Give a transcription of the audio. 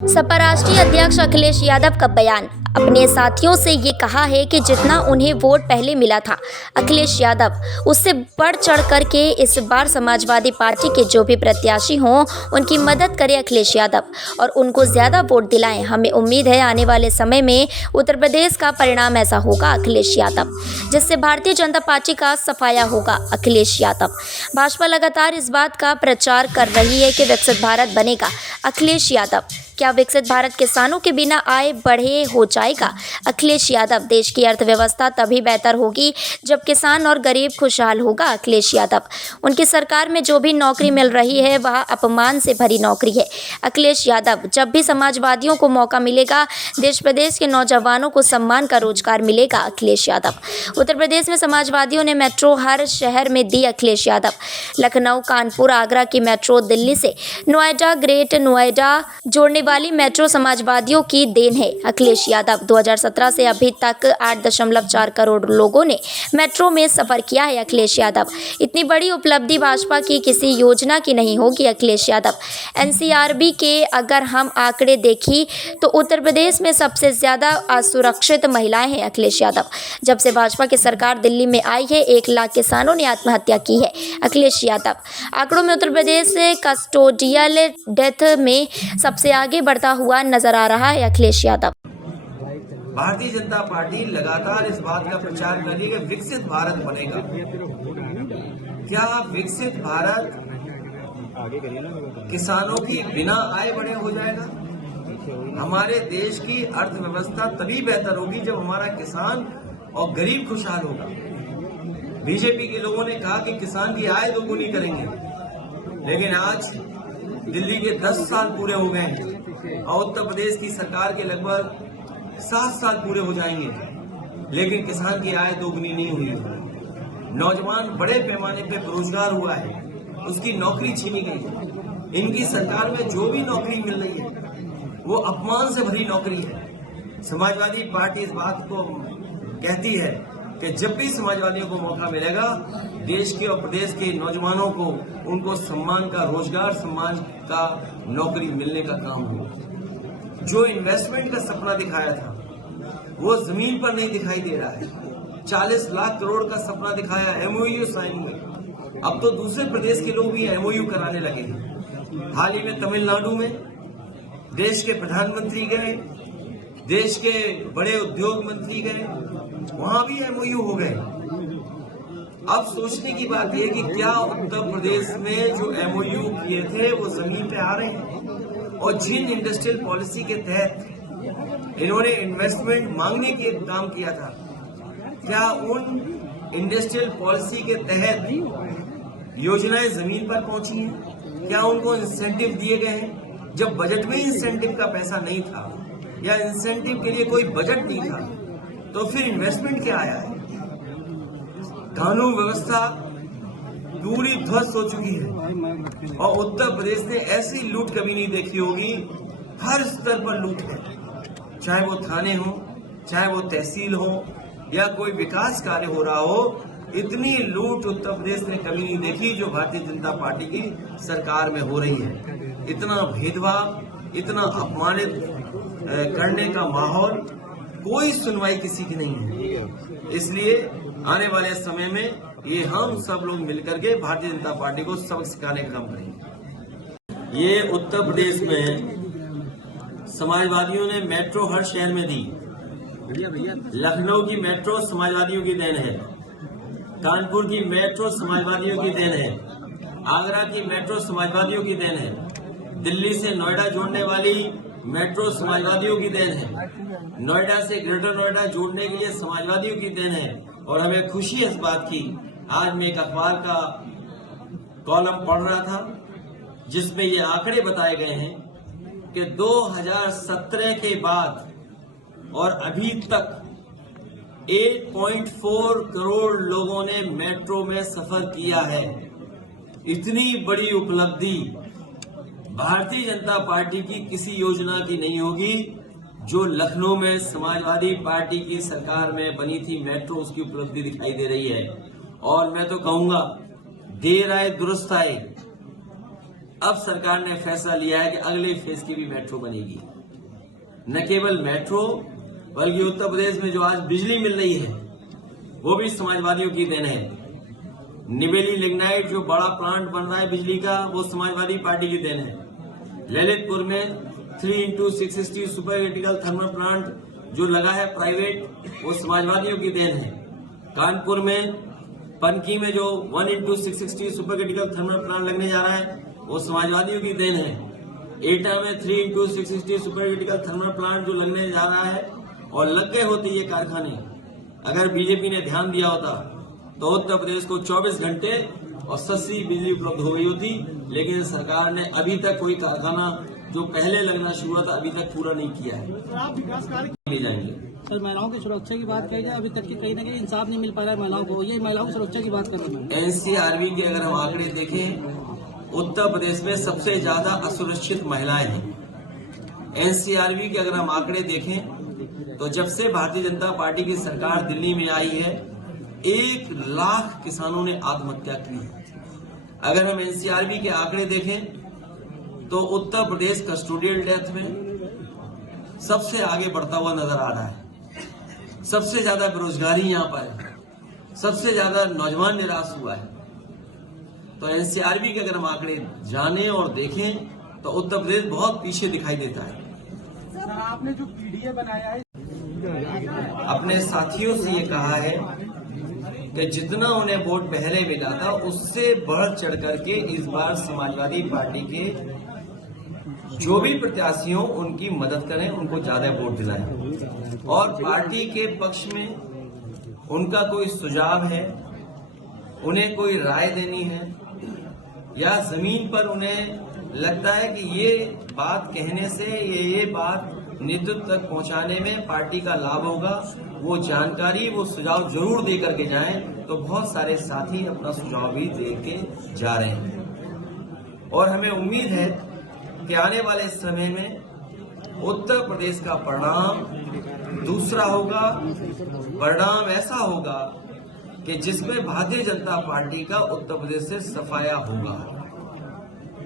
सपा राष्ट्रीय अध्यक्ष अखिलेश यादव का बयान। अपने साथियों से ये कहा है कि जितना उन्हें वोट पहले मिला था अखिलेश यादव उससे बढ़ चढ़ करके इस बार समाजवादी पार्टी के जो भी प्रत्याशी हों उनकी मदद करे अखिलेश यादव और उनको ज़्यादा वोट दिलाएं। हमें उम्मीद है आने वाले समय में उत्तर प्रदेश का परिणाम ऐसा होगा अखिलेश यादव, जिससे भारतीय जनता पार्टी का सफाया होगा अखिलेश यादव। भाजपा लगातार इस बात का प्रचार कर रही है कि विकसित भारत बनेगा अखिलेश यादव। क्या विकसित भारत किसानों के बिना आय बढ़े हो जाएगा? अखिलेश यादव। देश की अर्थव्यवस्था तभी बेहतर होगी जब किसान और गरीब खुशहाल होगा अखिलेश यादव। उनकी सरकार में जो भी नौकरी मिल रही है वह अपमान से भरी नौकरी है अखिलेश यादव। जब भी समाजवादियों को मौका मिलेगा देश प्रदेश के नौजवानों को सम्मान का रोजगार मिलेगा अखिलेश यादव। उत्तर प्रदेश में समाजवादियों ने मेट्रो हर शहर में दी अखिलेश यादव। लखनऊ, कानपुर, आगरा की मेट्रो, दिल्ली से नोएडा, ग्रेट नोएडा जोड़ने वाली मेट्रो समाजवादियों की देन है अखिलेश यादव। 2017 से अभी तक 8.4 करोड़ लोगों ने मेट्रो में सफर किया है अखिलेश यादव। इतनी बड़ी उपलब्धि भाजपा की किसी योजना की नहीं होगी अखिलेश यादव। एनसीआरबी के अगर हम आंकड़े देखी तो उत्तर प्रदेश में सबसे ज्यादा असुरक्षित महिलाएं हैं अखिलेश यादव। जब से भाजपा की सरकार दिल्ली में आई है 1 लाख किसानों ने आत्महत्या की है अखिलेश यादव। आंकड़ों में उत्तर प्रदेश से कस्टोडियल डेथ में सबसे आगे बढ़ता हुआ नजर आ रहा है अखिलेश यादव। भारतीय जनता पार्टी लगातार इस बात का प्रचार कर रही है कि विकसित भारत बनेगा। क्या विकसित भारत किसानों की बिना आय बढ़े हो जाएगा? हमारे देश की अर्थव्यवस्था तभी बेहतर होगी जब हमारा किसान और गरीब खुशहाल होगा। बीजेपी के लोगों ने कहा कि किसान की आय दोगुनी करेंगे, लेकिन आज दिल्ली के 10 साल पूरे हो गए हैं और उत्तर प्रदेश की सरकार के लगभग 7 साल पूरे हो जाएंगे, लेकिन किसान की आय दोगुनी नहीं हुई है। नौजवान बड़े पैमाने पे बेरोजगार हुआ है, उसकी नौकरी छीनी गई है। इनकी सरकार में जो भी नौकरी मिल रही है वो अपमान से भरी नौकरी है। समाजवादी पार्टी इस बात को कहती है कि जब भी समाजवादियों को मौका मिलेगा देश के और प्रदेश के नौजवानों को उनको सम्मान का रोजगार, सम्मान का नौकरी मिलने का काम होगा। जो इन्वेस्टमेंट का सपना दिखाया था वो जमीन पर नहीं दिखाई दे रहा है। 40 लाख करोड़ का सपना दिखाया, एमओयू साइन हुए, अब तो दूसरे प्रदेश के लोग भी एमओयू कराने लगे हैं। हाल ही में तमिलनाडु में देश के प्रधानमंत्री गए, देश के बड़े उद्योग मंत्री गए, वहां भी एमओयू हो गए। अब सोचने की बात यह कि क्या उत्तर प्रदेश में जो एमओयू किए थे वो जमीन पे आ रहे हैं? और जिन इंडस्ट्रियल पॉलिसी के तहत इन्होंने इन्वेस्टमेंट मांगने के काम किया था, क्या उन इंडस्ट्रियल पॉलिसी के तहत योजनाएं जमीन पर पहुंची हैं? क्या उनको इंसेंटिव दिए गए हैं? जब बजट में इंसेंटिव का पैसा नहीं था या इंसेंटिव के लिए कोई बजट नहीं था तो फिर इन्वेस्टमेंट क्या आया है? कानून व्यवस्था पूरी ध्वस्त हो चुकी है और उत्तर प्रदेश ने ऐसी लूट कभी नहीं देखी होगी। हर स्तर पर लूट है, चाहे वो थाने हो, चाहे वो तहसील हो या कोई विकास कार्य हो रहा हो। इतनी लूट उत्तर प्रदेश ने कभी नहीं देखी जो भारतीय जनता पार्टी की सरकार में हो रही है। इतना भेदभाव, इतना अपमानित करने का माहौल, कोई सुनवाई किसी की नहीं है। इसलिए आने वाले समय में ये हम सब लोग मिलकर के भारतीय जनता पार्टी को सबक सिखाने का काम करेंगे। ये उत्तर प्रदेश में समाजवादियों ने मेट्रो हर शहर में दी। लखनऊ की मेट्रो समाजवादियों की देन है, कानपुर की मेट्रो समाजवादियों की देन है, आगरा की मेट्रो समाजवादियों की देन है, दिल्ली से नोएडा जोड़ने वाली मेट्रो समाजवादियों की देन है, नोएडा से ग्रेटर नोएडा जोड़ने के लिए समाजवादियों की देन है। और हमें खुशी है इस बात की, आज मैं एक अखबार का कॉलम पढ़ रहा था जिसमें ये आंकड़े बताए गए हैं कि 2017 के बाद और अभी तक 8.4 करोड़ लोगों ने मेट्रो में सफर किया है। इतनी बड़ी उपलब्धि भारतीय जनता पार्टी की किसी योजना की नहीं होगी। जो लखनऊ में समाजवादी पार्टी की सरकार में बनी थी मेट्रो, उसकी उपलब्धि दिखाई दे रही है। और मैं तो कहूंगा देर आए दुरुस्त आए। अब सरकार ने फैसला लिया है कि अगले फेज की भी मेट्रो बनेगी। न केवल मेट्रो बल्कि उत्तर प्रदेश में जो आज बिजली मिल रही है वो भी समाजवादियों की देन है। निवेली लिग्नाइट जो बड़ा प्लांट बन रहा है बिजली का, वो समाजवादी पार्टी की देन है। ललितपुर में 3x660 super critical thermal plant जो लगा है प्राइवेट, वो समाजवादियों की देन है। कानपुर में पनकी में जो 1x660 super critical thermal plant लगने जा रहा है वो समाजवादियों की देन है। एटा में 3x660 super critical thermal plant जो लगने जा रहा है, और लग गए होते ये कारखाने अगर बीजेपी ने ध्यान दिया होता तो उत्तर प्रदेश को 24 घंटे और सस्ती बिजली उपलब्ध हो गई होती। लेकिन सरकार ने अभी तक कोई कारखाना जो पहले लगना शुरू हुआ था अभी तक पूरा नहीं किया है। आप विकास कार्य ले जाएंगे। सर, महिलाओं की सुरक्षा की बात की जाए, अभी तक की कहीं ना कहीं इंसाफ नहीं मिल पा रहा है महिलाओं को, ये महिलाओं की सुरक्षा की बात कर रहे हैं। एनसीआरबी के अगर हम आंकड़े देखें, उत्तर प्रदेश में सबसे ज्यादा असुरक्षित महिलाएं हैं। एनसीआरबी के अगर हम आंकड़े देखें तो जब से भारतीय जनता पार्टी की सरकार दिल्ली में आई है 1 लाख किसानों ने आत्महत्या की है। अगर हम एनसीआरबी के आंकड़े देखें तो उत्तर प्रदेश कस्टोडियल डेथ में सबसे आगे बढ़ता हुआ नजर आ रहा है। सबसे ज्यादा बेरोजगारी यहाँ पर है, सबसे ज्यादा नौजवान निराश हुआ है। तो एनसीआरबी के अगर हम आंकड़े जाने और देखें तो उत्तर प्रदेश बहुत पीछे दिखाई देता है। सर, आपने जो पीडीए बनाया है, अपने साथियों से ये कहा है कि जितना उन्हें वोट पहले मिला था उससे बढ़ चढ़ करके इस बार समाजवादी पार्टी के जो भी प्रत्याशी हो उनकी मदद करें, उनको ज्यादा वोट दिलाएं। और पार्टी के पक्ष में उनका कोई सुझाव है, उन्हें कोई राय देनी है, या जमीन पर उन्हें लगता है कि ये बात कहने से ये बात नेतृत्व तक पहुंचाने में पार्टी का लाभ होगा, वो जानकारी वो सुझाव जरूर दे करके जाएं। तो बहुत सारे साथी अपना सुझाव भी दे के जा रहे हैं और हमें उम्मीद है कि आने वाले समय में उत्तर प्रदेश का परिणाम दूसरा होगा। परिणाम ऐसा होगा कि जिसमें भारतीय जनता पार्टी का उत्तर प्रदेश से सफाया होगा।